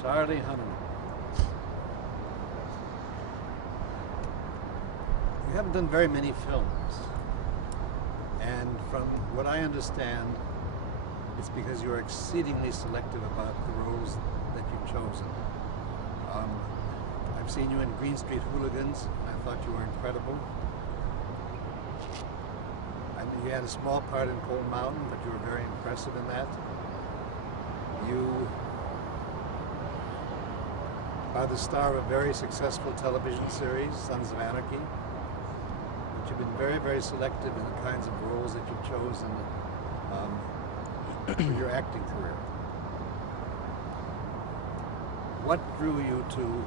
Charlie Hunnam. You haven't done very many films, and from what I understand, it's because you're exceedingly selective about the roles that you've chosen. I've seen you in Green Street Hooligans, and I thought you were incredible. I mean, you had a small part in Cold Mountain, but you were very impressive in that. You are the star of a very successful television series, Sons of Anarchy. But you've been very, very selective in the kinds of roles that you've chosen for your acting career. What drew you to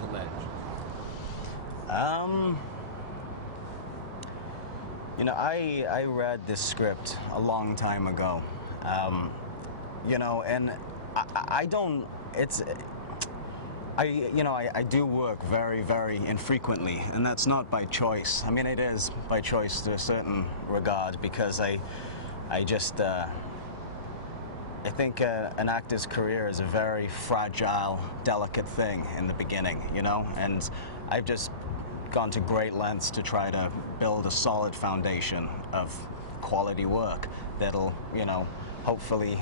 The Ledge? You know, I read this script a long time ago. You know, and I don't, it's, I do work very, very infrequently, and that's not by choice. I mean, it is by choice to a certain regard, because I think an actor's career is a very fragile, delicate thing in the beginning, you know, and I've just gone to great lengths to try to build a solid foundation of quality work that'll, you know, hopefully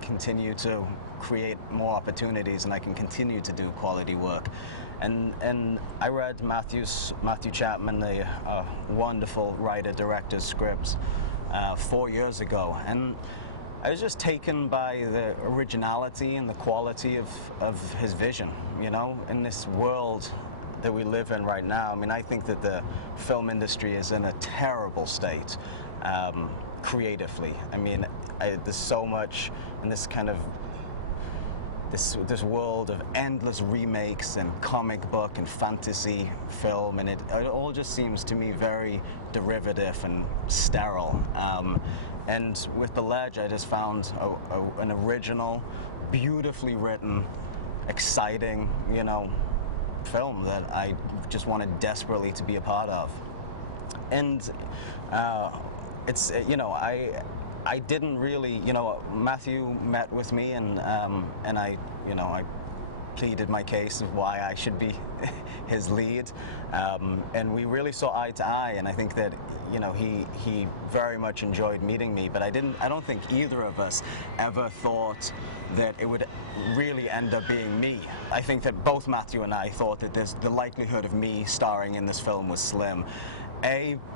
continue to create more opportunities, and I can continue to do quality work. And I read Matthew Chapman, the wonderful writer-director's scripts 4 years ago, and I was just taken by the originality and the quality of his vision, you know, in this world that we live in right now. I mean, I think that the film industry is in a terrible state creatively. I mean, there's so much in this kind of this world of endless remakes and comic book and fantasy film, and it all just seems to me very derivative and sterile. And with The Ledge, I just found an original, beautifully written, exciting, you know, film that I just wanted desperately to be a part of. And it's, you know, I didn't really, you know, Matthew met with me, and I, you know, I pleaded my case of why I should be his lead, and we really saw eye to eye, and I think that, you know, he very much enjoyed meeting me, but I don't think either of us ever thought that it would really end up being me. I think that both Matthew and I thought that the likelihood of me starring in this film was slim.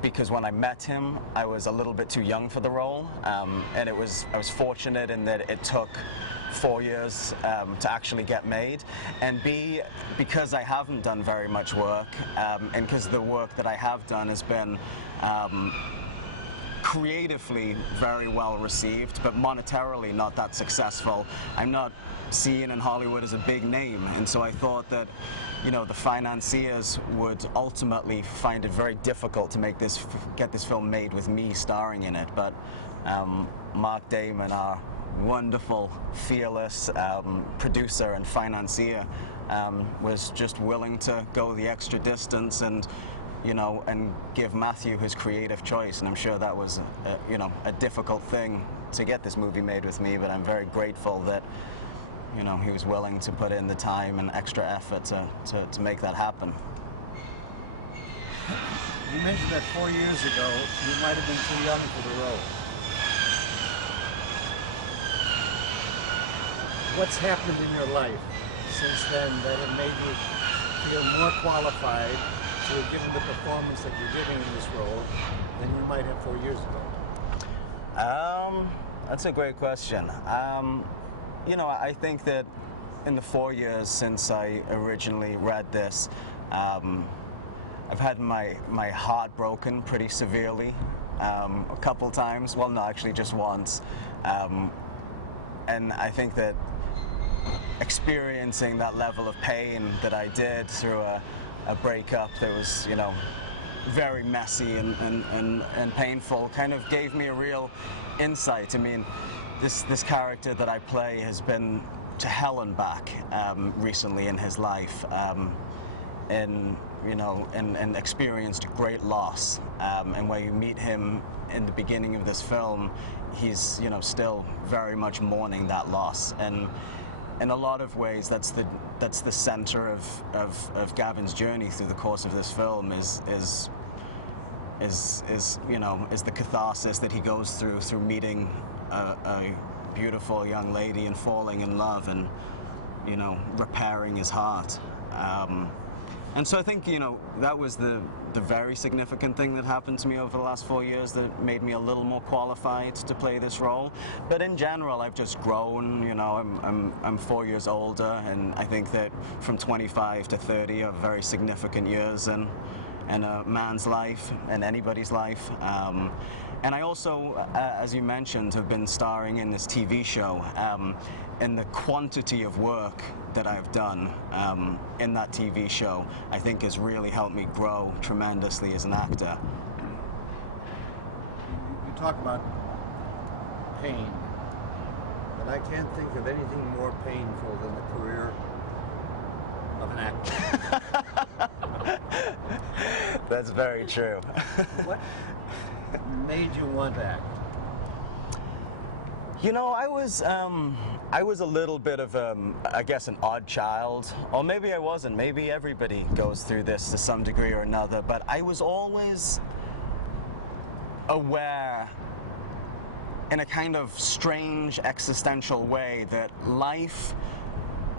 Because when I met him, I was a little bit too young for the role, and I was fortunate in that it took 4 years to actually get made, and B, because I haven't done very much work, and because the work that I have done has been creatively very well received, but monetarily not that successful. I'm not seen in Hollywood as a big name, and so I thought that, you know, the financiers would ultimately find it very difficult to get this film made with me starring in it. But Mark Damon, our wonderful, fearless producer and financier, was just willing to go the extra distance and, you know, and give Matthew his creative choice. And I'm sure that was, you know, a difficult thing to get this movie made with me, but I'm very grateful that, you know, he was willing to put in the time and extra effort to make that happen. You mentioned that 4 years ago you might have been too young for the role. What's happened in your life since then that have made you feel more qualified to have given the performance that you're giving in this role than you might have 4 years ago? That's a great question. You know, I think that in the 4 years since I originally read this, I've had my heart broken pretty severely a couple times. Well, no, actually just once. And I think that experiencing that level of pain that I did through a breakup that was, you know, very messy and painful kind of gave me a real insight. I mean, this character that I play has been to hell and back recently in his life, and you know, and experienced great loss. And when you meet him in the beginning of this film, he's, you know, still very much mourning that loss. And in a lot of ways, that's the center of Gavin's journey through the course of this film is the catharsis that he goes through meeting a beautiful young lady and falling in love and, repairing his heart. And so I think, that was the very significant thing that happened to me over the last 4 years that made me a little more qualified to play this role. But in general, I've just grown, I'm 4 years older, and I think that from 25 to 30 are very significant years in a man's life and anybody's life. And I also, as you mentioned, have been starring in this TV show. And the quantity of work that I've done in that TV show, I think has really helped me grow tremendously as an actor. You talk about pain, but I can't think of anything more painful than the career of an actor. That's very true. What made you want to act? I was a little bit of I guess an odd child, or maybe I wasn't. Maybe everybody goes through this to some degree or another, but I was always aware in a kind of strange existential way that life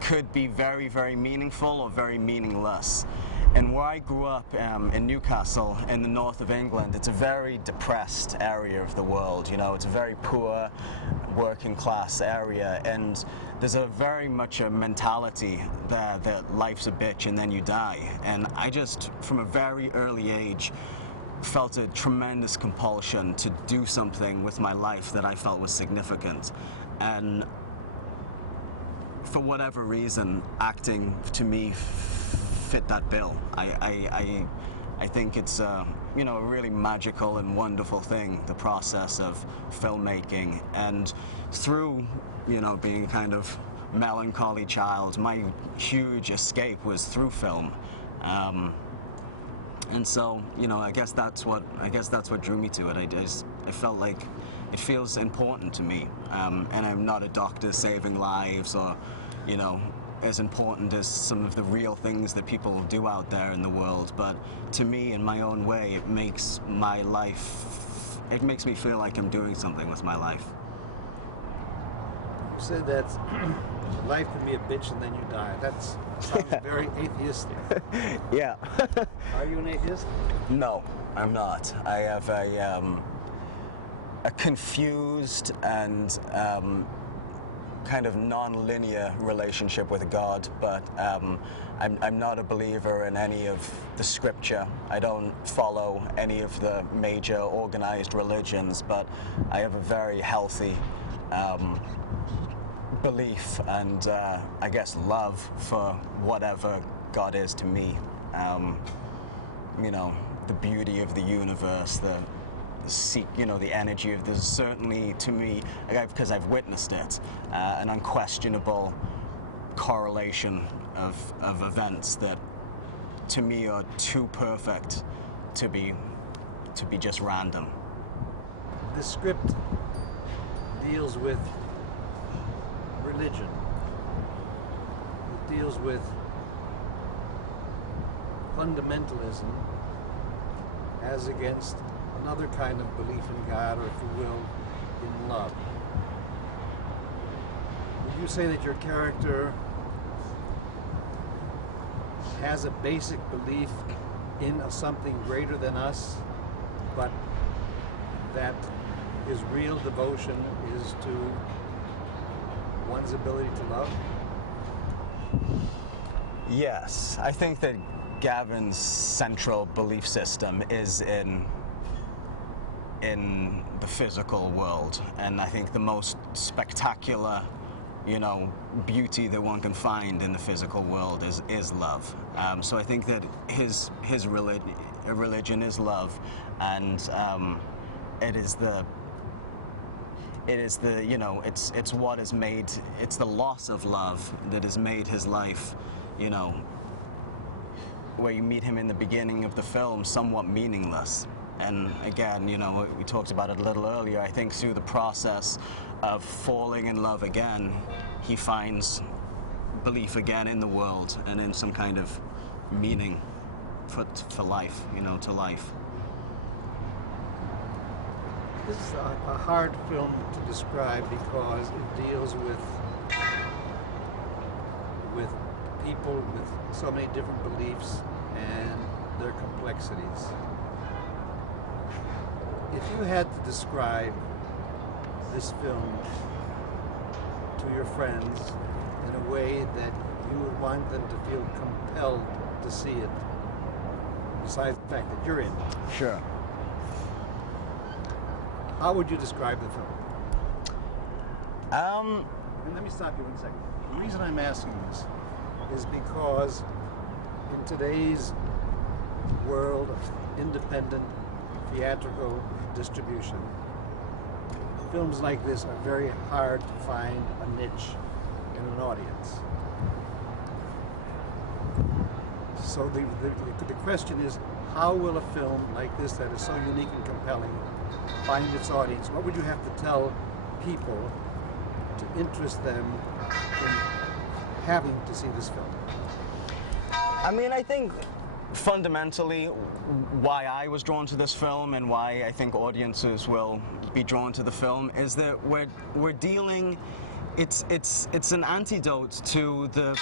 could be very, very meaningful or very meaningless. And where I grew up in Newcastle, in the north of England, it's a very depressed area of the world. It's a very poor, working class area, and there's a very much a mentality there that life's a bitch and then you die. And I just, from a very early age, felt a tremendous compulsion to do something with my life that I felt was significant. And for whatever reason, acting to me fit that bill. I think it's a really magical and wonderful thing, the process of filmmaking. And through being a kind of melancholy child, my huge escape was through film. And so I guess that's what drew me to it. I felt like it feels important to me, and I'm not a doctor saving lives or as important as some of the real things that people do out there in the world, but to me, in my own way, it makes me feel like I'm doing something with my life. You said that life can be a bitch and then you die. That sounds very atheistic. Yeah. Are you an atheist? No, I'm not. I have a confused and kind of non-linear relationship with God, but I'm not a believer in any of the scripture. I don't follow any of the major organized religions, but I have a very healthy belief and I guess love for whatever God is to me. The beauty of the universe, the energy of this, certainly to me, because I've witnessed it, an unquestionable correlation of events that to me are too perfect to be just random. The script deals with religion. It deals with fundamentalism as against another kind of belief in God, or if you will, in love. Would you say that your character has a basic belief in something greater than us, but that his real devotion is to one's ability to love? Yes, I think that Gavin's central belief system is in the physical world, and I think the most spectacular, beauty that one can find in the physical world is love. So I think that his religion is love, and it's what has made, it's the loss of love that has made his life, where you meet him in the beginning of the film, somewhat meaningless. And again, we talked about it a little earlier, I think through the process of falling in love again, he finds belief again in the world and in some kind of meaning for life, to life. This is a hard film to describe because it deals with people with so many different beliefs and their complexities. If you had to describe this film to your friends in a way that you would want them to feel compelled to see it, besides the fact that you're in it, Sure. how would you describe the film? Um, And let me stop you 1 second. The reason I'm asking this is because in today's world of independent theatrical distribution, films like this are very hard to find a niche in an audience. So the question is, how will a film like this that is so unique and compelling find its audience? What would you have to tell people to interest them in having to see this film? I mean, I think fundamentally why I was drawn to this film and why I think audiences will be drawn to the film is that we're dealing. It's an antidote to the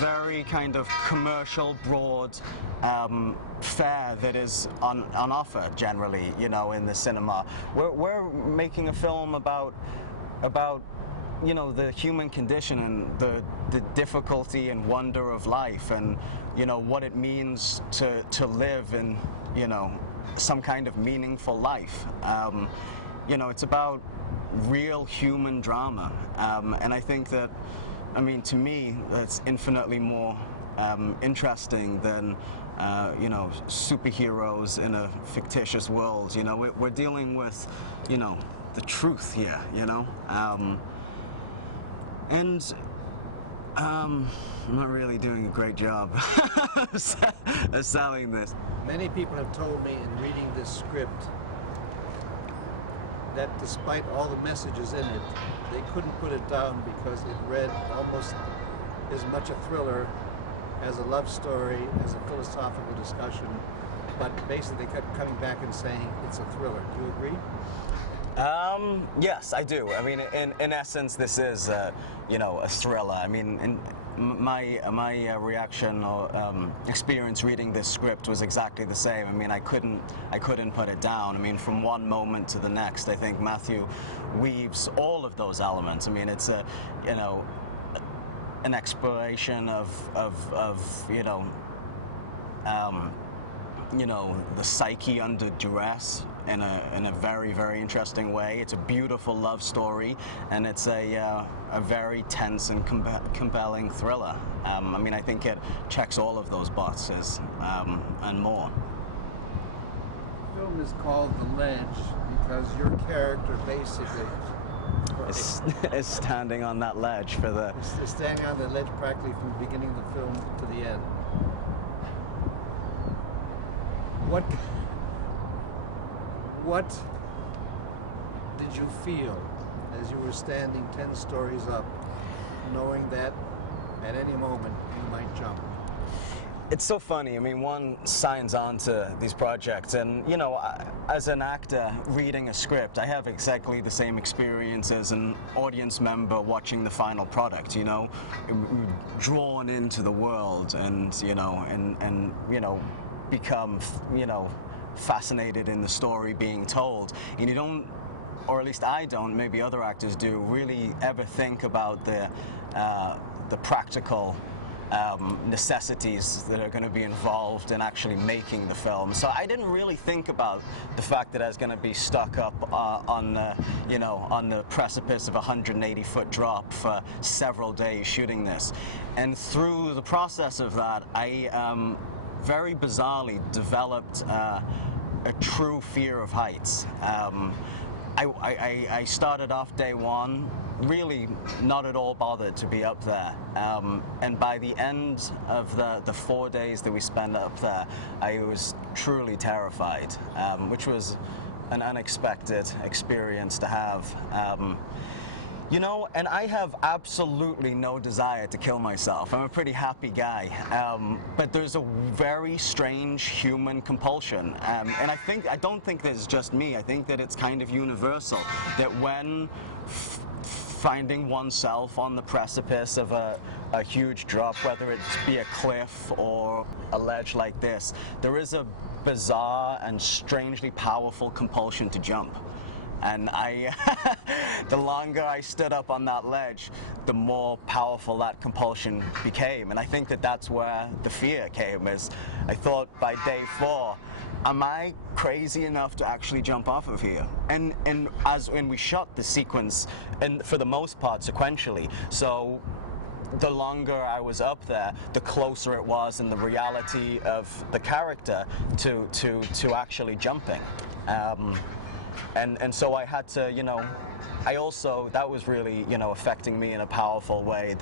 very kind of commercial, broad fare that is on offer generally, in the cinema. We're making a film about the human condition and the difficulty and wonder of life, and what it means to live in some kind of meaningful life. It's about real human drama, and I think that, to me, that's infinitely more interesting than superheroes in a fictitious world. We're dealing with the truth here, and I'm not really doing a great job of selling this. Many people have told me in reading this script that despite all the messages in it, they couldn't put it down because it read almost as much a thriller as a love story, as a philosophical discussion, but basically they kept coming back and saying it's a thriller. Do you agree? Yes, I do. In essence, this is a thriller. My reaction or experience reading this script was exactly the same. I couldn't put it down. From one moment to the next, I think Matthew weaves all of those elements. It's an exploration of the psyche under duress in a very, very interesting way. It's a beautiful love story, and it's a very tense and compelling thriller. I think it checks all of those boxes and more. The film is called The Ledge because your character basically is standing on that ledge for the... is standing on the ledge practically from the beginning of the film to the end. What did you feel as you were standing 10 stories up, knowing that at any moment you might jump? It's so funny. One signs on to these projects, and as an actor reading a script, I have exactly the same experience as an audience member watching the final product. Drawn into the world, and become fascinated in the story being told. And you don't, or at least I don't, maybe other actors do, really ever think about the practical necessities that are going to be involved in actually making the film. So I didn't really think about the fact that I was going to be stuck up on the precipice of a 180-foot drop for several days shooting this. And through the process of that, I very bizarrely developed a true fear of heights. I started off day one really not at all bothered to be up there, and by the end of the 4 days that we spent up there, I was truly terrified, which was an unexpected experience to have. You know, and I have absolutely no desire to kill myself. I'm a pretty happy guy. But there's a very strange human compulsion. And I don't think that it's just me. I think that it's kind of universal. That when finding oneself on the precipice of a huge drop, whether it be a cliff or a ledge like this, there is a bizarre and strangely powerful compulsion to jump. And the longer I stood up on that ledge, the more powerful that compulsion became. And I think that that's where the fear came, is I thought by day 4, am I crazy enough to actually jump off of here? And as when we shot the sequence, and for the most part sequentially, so the longer I was up there, the closer it was in the reality of the character to actually jumping. And so I had to, you know, that was really, you know, affecting me in a powerful way,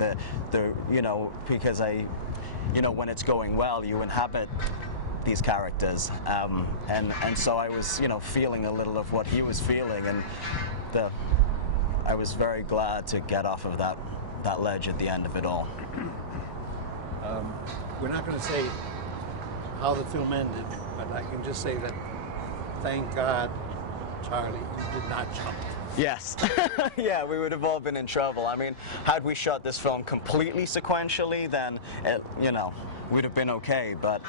you know, because when it's going well, you inhabit these characters, and so I was, you know, feeling a little of what he was feeling, and I was very glad to get off of that ledge at the end of it all. We're not going to say how the film ended, but I can just say that, thank God, Charlie, you did not jump. Yes. Yeah, we would have all been in trouble. I mean, had we shot this film completely sequentially, then, you know, we'd have been okay. But,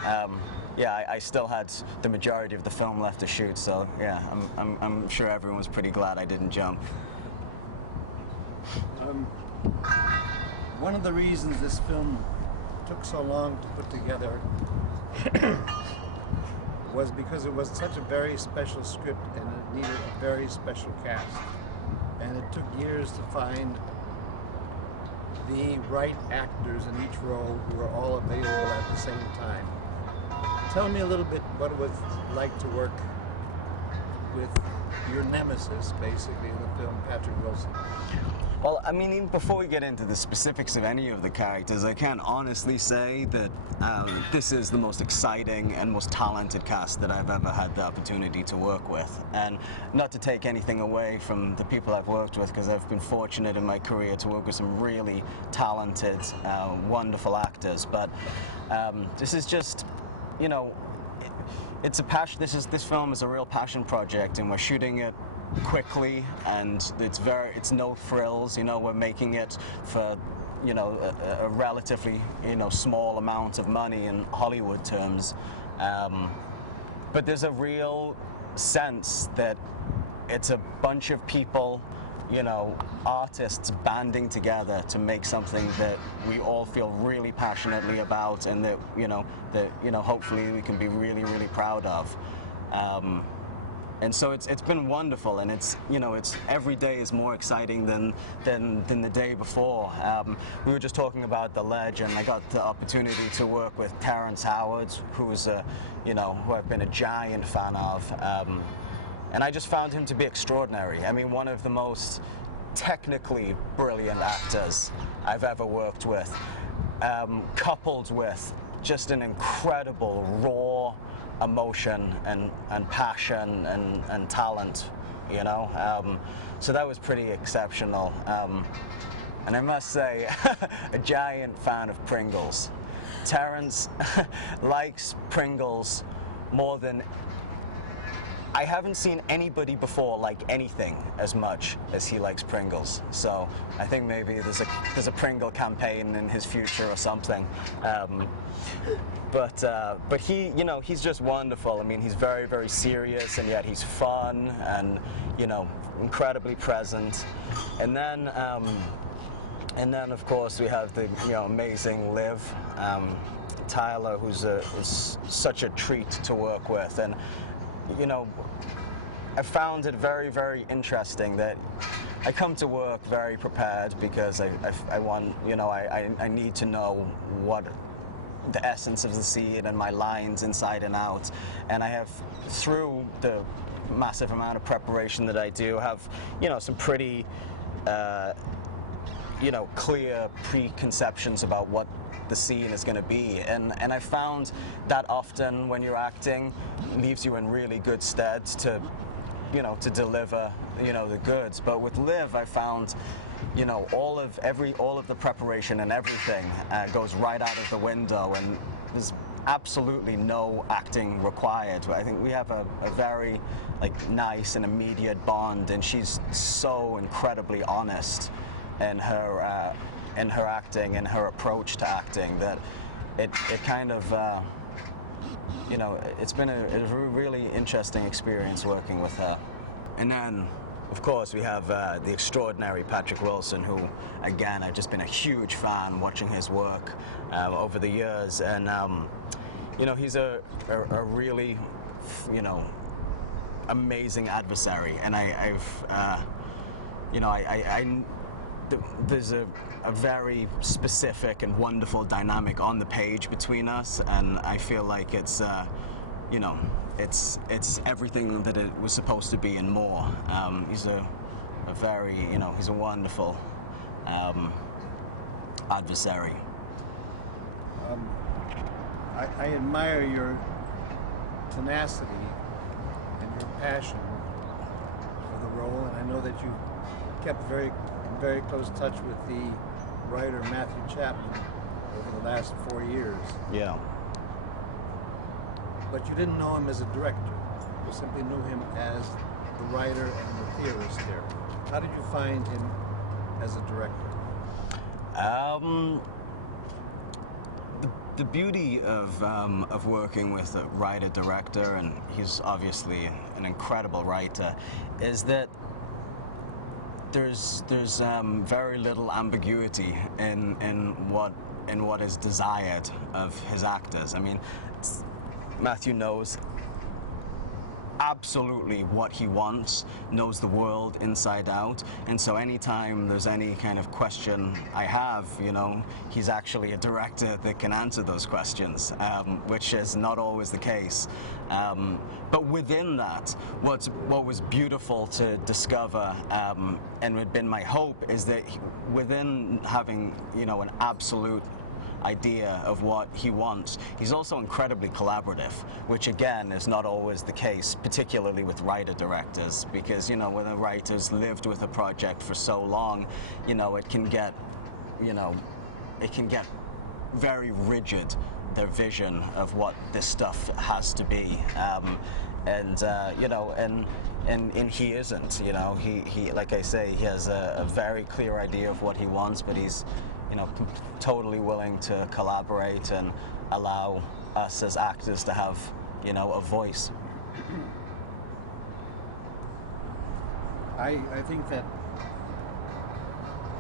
yeah, I still had the majority of the film left to shoot, so, yeah, I'm sure everyone was pretty glad I didn't jump. One of the reasons this film took so long to put together was because it was such a very special script and it needed a very special cast. And it took years to find the right actors in each role who were all available at the same time. Tell me a little bit what it was like to work with your nemesis, basically, in the film, Patrick Wilson. Well, I mean, even before we get into the specifics of any of the characters, I can honestly say that this is the most exciting and most talented cast that I've ever had the opportunity to work with. And not to take anything away from the people I've worked with, because I've been fortunate in my career to work with some really talented, wonderful actors. But this is just, you know, it's a passion. This film is a real passion project, and we're shooting it quickly, and it's no frills. You know, we're making it for, you know, a relatively, you know, small amount of money in Hollywood terms, but there's a real sense that it's a bunch of people, you know, artists banding together to make something that we all feel really passionately about, and that hopefully we can be really, really proud of. And so it's been wonderful, and it's every day is more exciting than the day before. We were just talking about The Ledge, and I got the opportunity to work with Terrence Howard, who I've been a giant fan of, and I just found him to be extraordinary. I mean, one of the most technically brilliant actors I've ever worked with, coupled with just an incredible raw emotion and passion and talent, you know. So that was pretty exceptional. And I must say, a giant fan of Pringles. Terrence likes Pringles more than I haven't seen anybody before like anything as much as he likes Pringles. So I think maybe there's a Pringle campaign in his future or something. But he, you know, he's just wonderful. I mean, he's very, very serious, and yet he's fun and, you know, incredibly present. And then of course we have the, you know, amazing Liv, Tyler, who's such a treat to work with. And you know, I found it very, very interesting that I come to work very prepared, because I want, you know, I need to know what the essence of the scene and my lines inside and out. And I have, through the massive amount of preparation that I do, have, you know, some pretty, you know, clear preconceptions about what the scene is going to be, and I found that often when you're acting leaves you in really good stead to, you know, to deliver, you know, the goods. But with Liv, I found you know, all of the preparation and everything goes right out of the window, and there's absolutely no acting required. I think we have a very nice and immediate bond, and she's so incredibly honest in her acting and her approach to acting that it kind of you know, it's been a really interesting experience working with her. And then, of course, we have the extraordinary Patrick Wilson, who, again, I've just been a huge fan watching his work over the years. And, you know, he's a really, you know, amazing adversary. And you know, there's a very specific and wonderful dynamic on the page between us, and I feel like it's, you know, it's everything that it was supposed to be and more. He's a very, you know, he's a wonderful adversary. I admire your tenacity and your passion for the role, and I know that you kept in very close touch with the writer Matthew Chapman over the last 4 years. Yeah. But you didn't know him as a director. You simply knew him as the writer and the theorist there. How did you find him as a director? The beauty of working with a writer-director, and he's obviously an incredible writer, is that there's very little ambiguity in what is desired of his actors. I mean, Matthew knows absolutely what he wants, knows the world inside out, and so anytime there's any kind of question I have, you know, he's actually a director that can answer those questions, which is not always the case. But within that, what was beautiful to discover, and had been my hope, is that within having, you know, an absolute idea of what he wants, he's also incredibly collaborative, which again is not always the case, particularly with writer-directors, because, you know, when a writer's lived with a project for so long, you know, it can get very rigid, their vision of what this stuff has to be, you know, and he isn't, you know, he like I say, he has a very clear idea of what he wants, but he's, you know, totally willing to collaborate and allow us as actors to have, you know, a voice. I think that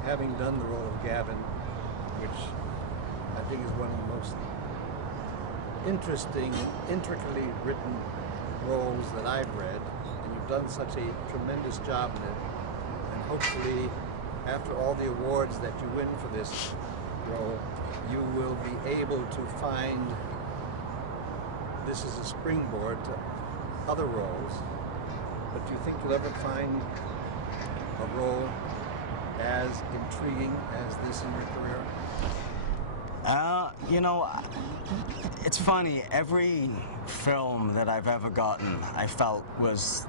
having done the role of Gavin, which I think is one of the most interesting, intricately written roles that I've read, and you've done such a tremendous job in it, and hopefully after all the awards that you win for this role, you will be able to find this as a springboard to other roles. But do you think you'll ever find a role as intriguing as this in your career? You know, it's funny, every film that I've ever gotten, I felt was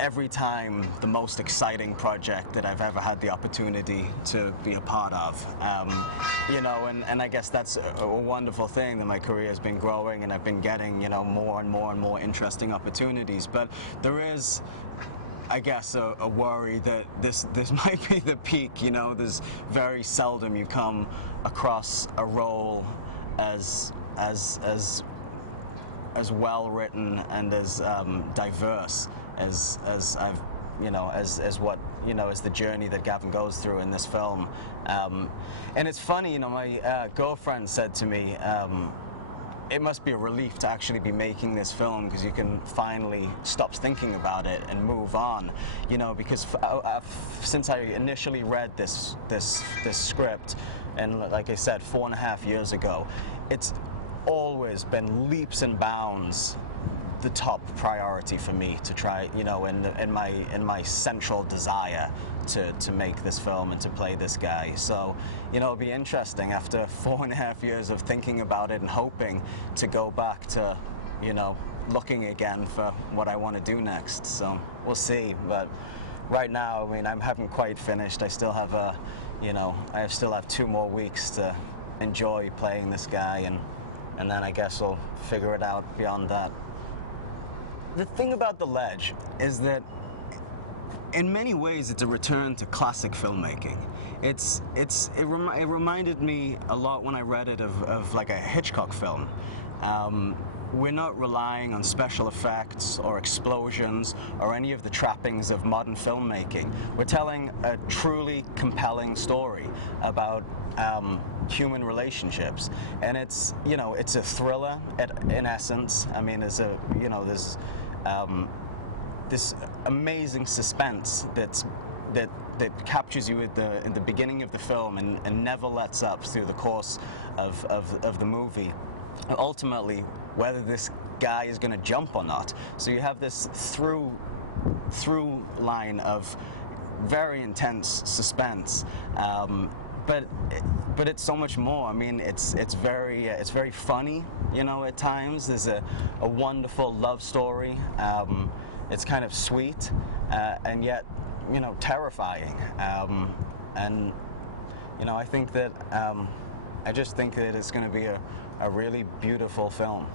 every time the most exciting project that I've ever had the opportunity to be a part of. You know, and I guess that's a wonderful thing, that my career has been growing and I've been getting, you know, more and more and more interesting opportunities. But there is, I guess, a worry that this might be the peak. You know, there's very seldom you come across a role as well written and as diverse as I've, you know, as what, you know, as the journey that Gavin goes through in this film. And it's funny, you know, my girlfriend said to me, it must be a relief to actually be making this film, because you can finally stop thinking about it and move on, you know, because since I initially read this script, and like I said, 4.5 years ago, it's always been leaps and bounds the top priority for me to try, you know, in my central desire to make this film and to play this guy. So, you know, it'll be interesting after 4.5 years of thinking about it and hoping to go back to, you know, looking again for what I want to do next. So we'll see, but right now, I mean, I haven't quite finished. I still have I still have 2 more weeks to enjoy playing this guy, and then I guess I'll figure it out beyond that. The thing about The Ledge is that in many ways it's a return to classic filmmaking. It reminded me a lot when I read it of like a Hitchcock film. We're not relying on special effects or explosions or any of the trappings of modern filmmaking. We're telling a truly compelling story about human relationships, and it's a thriller in essence. I mean, there's this amazing suspense that captures you in the beginning of the film and never lets up through the course of the movie. Ultimately, whether this guy is going to jump or not. So you have this through line of very intense suspense, but it's so much more. I mean, it's very funny, at times. There's a wonderful love story. It's kind of sweet, and yet, terrifying. And I think that I just think that it's going to be a really beautiful film.